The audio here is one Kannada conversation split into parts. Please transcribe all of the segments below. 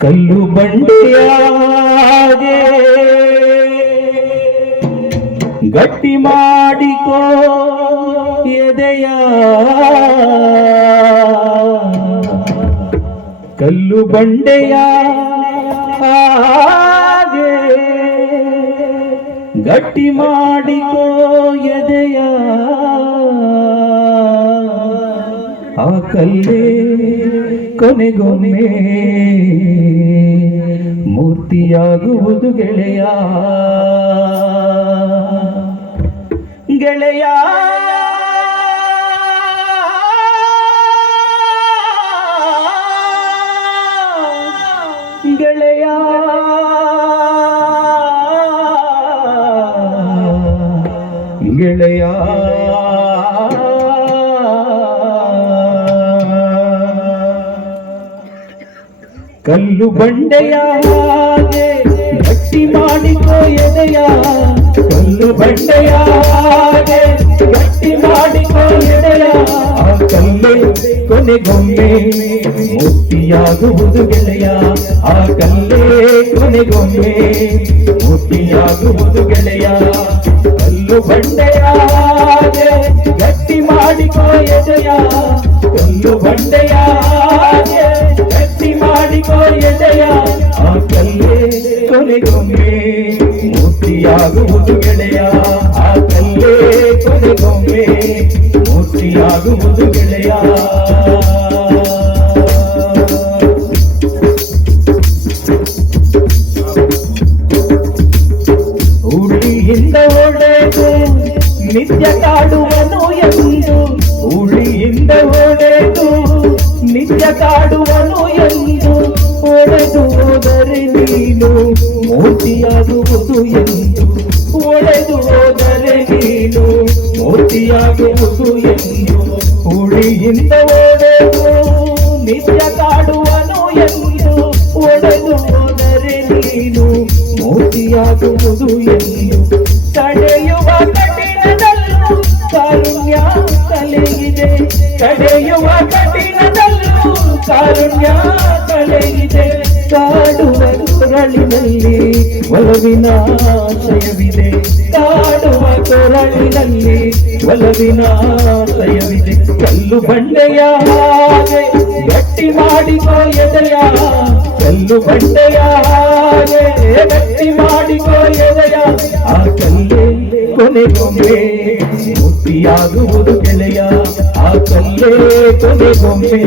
ಕಲ್ಲು ಬಂಡೆಯಾಗೆ ಗಟ್ಟಿ ಮಾಡಿಕೋ ಎದೆಯ ಕಲ್ಲು ಬಂಡೆಯ ಹಾಗೆ ಗಟ್ಟಿ ಮಾಡಿಕೋ ಎದೆಯ ಆ ಕಲ್ಲೇ ಕೊನೆಗೊಮ್ಮೆ ಮೂರ್ತಿಯಾಗುವುದು ಗೆಳೆಯ ಗೆಳೆಯ ಗೆಳೆಯ ಗೆಳೆಯ ಕಲ್ಲು ಬಂಡೆಯ ಹಾಗೆ ಗಟ್ಟಿ ಮಾಡಿಕೋ ಎದೆಯ ಕಲ್ಲು ಬಂಡೆಯ ಹಾಗೆ ಗಟ್ಟಿ ಮಾಡಿಕೋ ಎದೆಯ ಆ ಕಲ್ಲೇ ಕೊನೆಗೊಮ್ಮೆ ಮೂರ್ತಿಯಾಗುವುದು ಗೆಳೆಯ ಆ ಕಲ್ಲೇ ಕೊನೆಗೊಮ್ಮೆ ಮೂರ್ತಿಯಾಗುವುದು ಗೆಳೆಯ ಕಲ್ಲು ಬಂಡೆಯ ಹಾಗೆ ಗಟ್ಟಿ ಮಾಡಿಕೋ ಎದೆಯ ಕಲ್ಲು ಬಂಡೆಯ ಹಾಗೆ ಗಟ್ಟಿ ಮಾಡಿಕೋ ಎದೆಯ ಆ ಕಲ್ಲೇ ಕೊನೆಗೊಮ್ಮೆ ಮೂರ್ತಿಯಾಗುವುದು ಗೆಳೆಯ ಆ ಕಲ್ಲೇ ಕೊನೆಗೊಮ್ಮೆ ಮೂರ್ತಿಯಾಗುವುದು ಗೆಳೆಯ ಹುಳಿಯಿಂದ ಒಡೆದು ನಿತ್ಯ ಕಾಡುವನು ಎಂದು ಹುಳಿಯಿಂದ ಒಡೆದು ನಿತ್ಯ ಕಾಡುವನು ಎಂದು ಒಡೆದು ಹೋದರೆ ನೀನು ಮೂರ್ತಿಯಾಗುವುದು ಎಂದು ಒಡೆದು ಹೋದರೆ ನೀನು ಮೂರ್ತಿಯಾಗುವುದು ಎಂದು ಹುಳಿಯಿಂದ ಒಡೆದು ನಿತ್ಯ ಕಾಡುವನು ಎಂದು ಒಡೆದು ಹೋದರೆ ನೀನು ಮೂರ್ತಿಯಾಗುವುದು ಎಂದು ತಡೆಯುವ ಕಠಿಣದಲ್ಲೂ ಕಾರುಣ್ಯ ತಲೆಗಿದೆ ಕಡೆಯುವ ಕಠಿಣದಲ್ಲೂ ಕಾರುಣ್ಯ ತಲೆಗಿದೆ ಕಾಡುವ ಕೊರಳಿನಲ್ಲಿ ಒಲವಿನ ಆಶಯವಿದೆ ಕಾಡುವ ಕೊರಳಿನಲ್ಲಿ ಒಲವಿನ ಆಶಯವಿದೆ ಕಲ್ಲು ಬಂಡೆಯ ಹಾಗೆ ಗಟ್ಟಿ ಮಾಡಿಕೋ ಎದೆಯ ಕಲ್ಲು ಬಂಡೆಯ ಹಾಗೆ ಗಟ್ಟಿ ಮಾಡಿಕೋ ಎದೆಯ ಆ ಕಲ್ಲೇ ಕೊನೆಗೊಮ್ಮೆ ಮೂರ್ತಿಯಾಗುವುದು ಗೆಳೆಯ ಆ ಕಲ್ಲೇ ಕೊನೆಗೊಮ್ಮೆ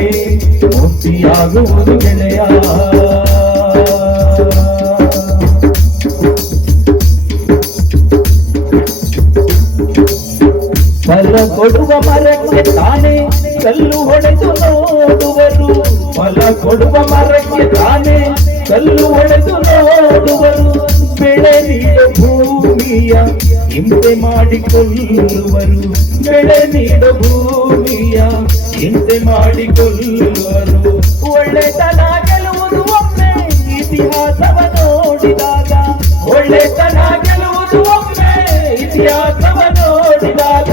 ಮೂರ್ತಿಯಾಗುವುದು ಗೆಳೆಯ ಫಲ ಕೊಡುವ ಮರಕ್ಕೆ ತಾನೇ ಕಲ್ಲು ಹೊಡೆದು ನೋಡುವರು ಫಲ ಕೊಡುವ ಮರಕ್ಕೆ ತಾನೇ ಕಲ್ಲು ಹೊಡೆದು ನೋಡುವರು ಬೆಳೆ ನೀಡು ಭೂಮಿಯ ಹಿಂಸೆ ಮಾಡಿಕೊಳ್ಳುವರು ಬೆಳೆ ನೀಡು ಭೂಮಿಯ ಹಿಂಸೆ ಮಾಡಿಕೊಳ್ಳುವರು ಒಳ್ಳೆತನ ಗೆಲ್ಲುವುದು ಒಮ್ಮೆ ಇತಿಹಾಸವ ನೋಡಿದಾಗ ಒಳ್ಳೆತನ ಗೆಲ್ಲುವುದು ಒಮ್ಮೆ ಇತಿಹಾಸವ ನೋಡಿದಾಗ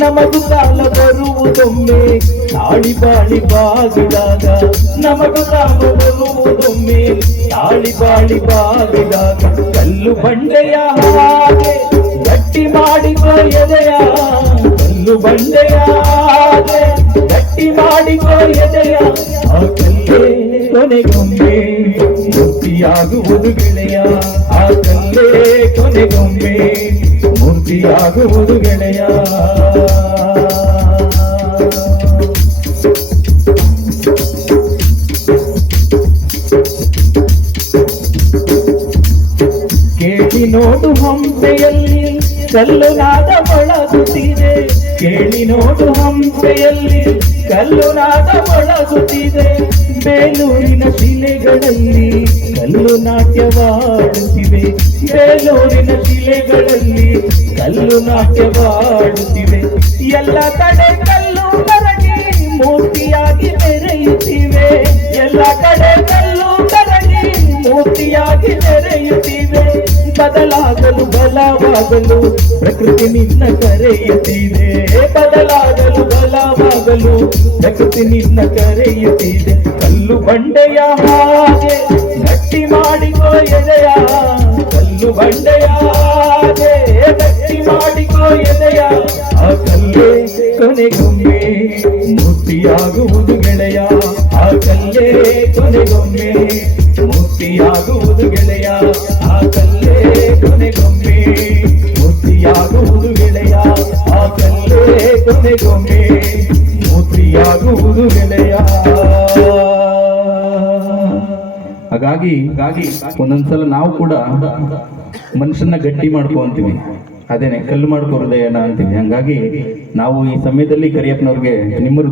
ನಮಗೂ ಕಾಲ ಬರುವುದೊಮ್ಮೆ ತಾಳಿ ಬಾಳಿ ಬಾಗಿದಾಗ ನಮಗೂ ಕಾಲ ಬರುವುದೊಮ್ಮೆ ತಾಳಿ ಬಾಳಿ ಬಾಗಿದಾಗ ಕಲ್ಲು ಬಂಡೆಯ ಹಾಗೆ ಗಟ್ಟಿ ಮಾಡಿಕೋ ಎದೆಯ ಕಲ್ಲು ಬಂಡೆಯ ಹಾಗೆ ಗಟ್ಟಿ ಮಾಡಿಕೋ ಎದೆಯ ಆ ಕಲ್ಲೇ ಕೊನೆಗೊಮ್ಮೆ ಮೂರ್ತಿಯಾಗುವುದು ಗೆಳೆಯ ಆ ಕಲ್ಲೇ ಕೊನೆಗೊಮ್ಮೆ ಮೂರ್ತಿಯಾಗುವುದು ಗೆಳೆಯ ಕೇಳಿ ನೋಡು ಹಂಪೆಯಲ್ಲಿ ಕಲ್ಲು ನಾದ ಮೊಳಗುತ್ತಿದೆ ಕೇಳಿ ನೋಡು ಹಂಪೆಯಲ್ಲಿ ಕಲ್ಲು ನಾದ ಮೊಳಗುತ್ತಿದೆ ಬೇಲೂರಿನ ಶಿಲೆಗಳಲ್ಲಿ ಕಲ್ಲು ನಾಟ್ಯವಾಡುತ್ತಿವೆ ಬೇಲೂರಿನ ಶಿಲೆಗಳಲ್ಲಿ ಕಲ್ಲು ನಾಟ್ಯವಾಡುತ್ತಿವೆ ಎಲ್ಲ ಕಡೆ ಕಲ್ಲು ಕರಗಿ ಮೂರ್ತಿಯಾಗಿ ಮೆರೆಯುತ್ತಿವೆ ಎಲ್ಲ ಕಡೆ ಕಲ್ಲು ಕರಗಿ ಮೂರ್ತಿಯಾಗಿ ಮೆರೆಯುತ್ತಿವೆ ಬದಲಾಗಲು ಬಲವಾಗಲು ಪ್ರಕೃತಿ ನಿನ್ನ ಕರೆಯುತ್ತಿದೆ ಬದಲಾಗಲು ಬಲವಾಗಲು ಪ್ರಕೃತಿ ನಿನ್ನ ಕರೆಯುತ್ತಿದೆ ಕಲ್ಲು ಬಂಡೆಯ ಹಾಗೆ ಗಟ್ಟಿ ಮಾಡಿಕೋ ಎದೆಯ ಕಲ್ಲು ಬಂಡೆಯಾಗೆ ಗಟ್ಟಿ ಮಾಡಿಕೋ ಎದೆಯ ಆ ಕಲ್ಲೇ ಕೊನೆಗೊಮ್ಮೆ ಮುಕ್ತಿಯಾಗುವುದು ಗೆಳೆಯ ಆ ಕಲ್ಲೇ ಕೊನೆಗೊಮ್ಮೆ ಮುಕ್ತಿಯಾಗುವುದು ಗೆಳೆಯ ಆ ಕಲ್ಲೇ ಕೊನೆಗೊಮ್ಮೆ ಮುಕ್ತಿಯಾಗುವುದು ಗೆಳೆಯ ಆ ಕಲ್ಲೇ ಕೊನೆಗೊಮ್ಮೆ ಮುಕ್ತಿಯಾಗುವುದು ಗೆಳೆಯ. ಹಾಗಾಗಿ ಒಂದೊಂದ್ಸಲ ನಾವು ಕೂಡ ಮನುಷ್ಯನ ಗಟ್ಟಿ ಮಾಡ್ಕೊಂತೀವಿ, ಅದೇನೆ ಕಲ್ಲು ಮಾಡ್ಕೋ ಹೃದಯನ ಅಂತೀವಿ. ಹಂಗಾಗಿ ನಾವು ಈ ಸಮಯದಲ್ಲಿ ಕರಿಯಪ್ಪನವ್ರಿಗೆ ನಿಮ್ಮ ಹೃದಯ